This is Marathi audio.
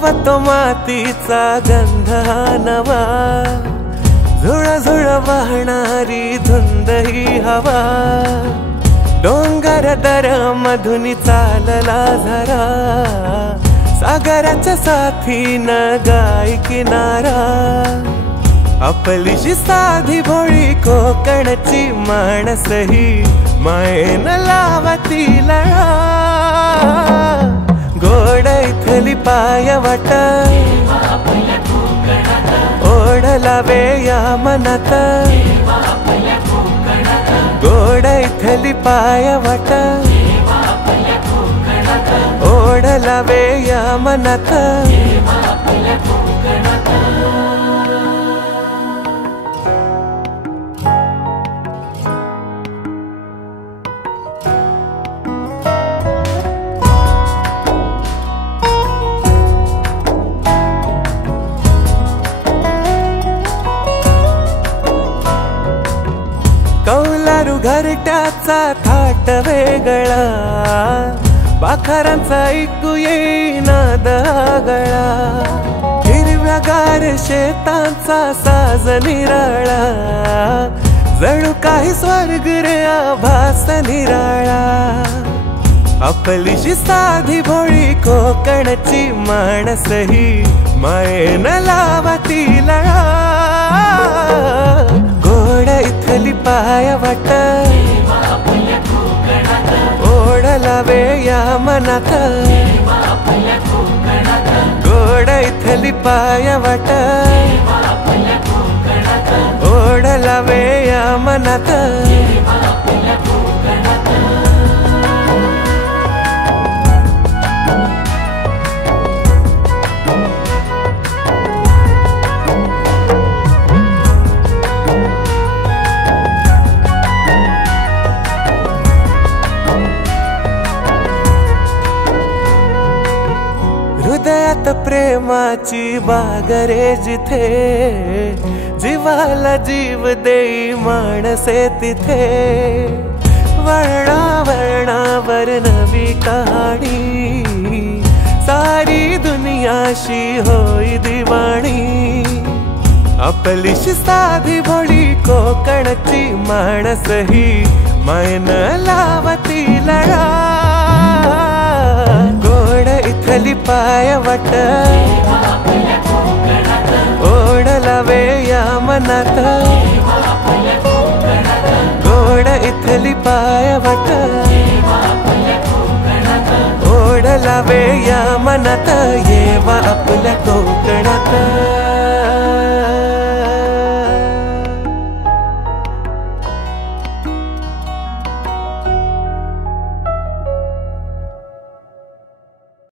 दरवतो मातीचा गंध नवा, झुळ झुळ वाहणारी धुंद ही हवा, डोंगर दर मधुनी चालला झरा, सागराच्या साथीनं गाय किनारा, आपलीशी साधी भोळी कोकणची माणस ही मायेन लावती लळा, गोड इथली पायवाट ओढला वे या मनात, गोड इथली पायवाट ओढला वे या मनात, कौलारू घरट्याचा थाट वेगळा, पाखरांचा ऐकू येईना दगळा, हिरव्यागार शेतांचा साज निराळा, जणू काही स्वर्ग रे आभास निराळा, आपलीशी साधी भोळी कोकणची माणस ही मायेन लावती लळा, गोड इथली पायवाट ओढला वे या मनात, गोड इथली पायवाट ओढला वे या मनात, हृदयात प्रेमाची बाग रे जिथे, जीवाला जीव देई माणसे तिथे, वर्णा वर्णावर नवी कहाणी, सारी दुनियाशी होई दिवाणी, आपलीशी साधी भोळी कोकणची माणस ही मायन लावती लळा, गोड इथली पायवाट ओढला वे या मनात, गोड इथली पायवाट ओढला वे या मनात, येवा आपल्या कोकणात.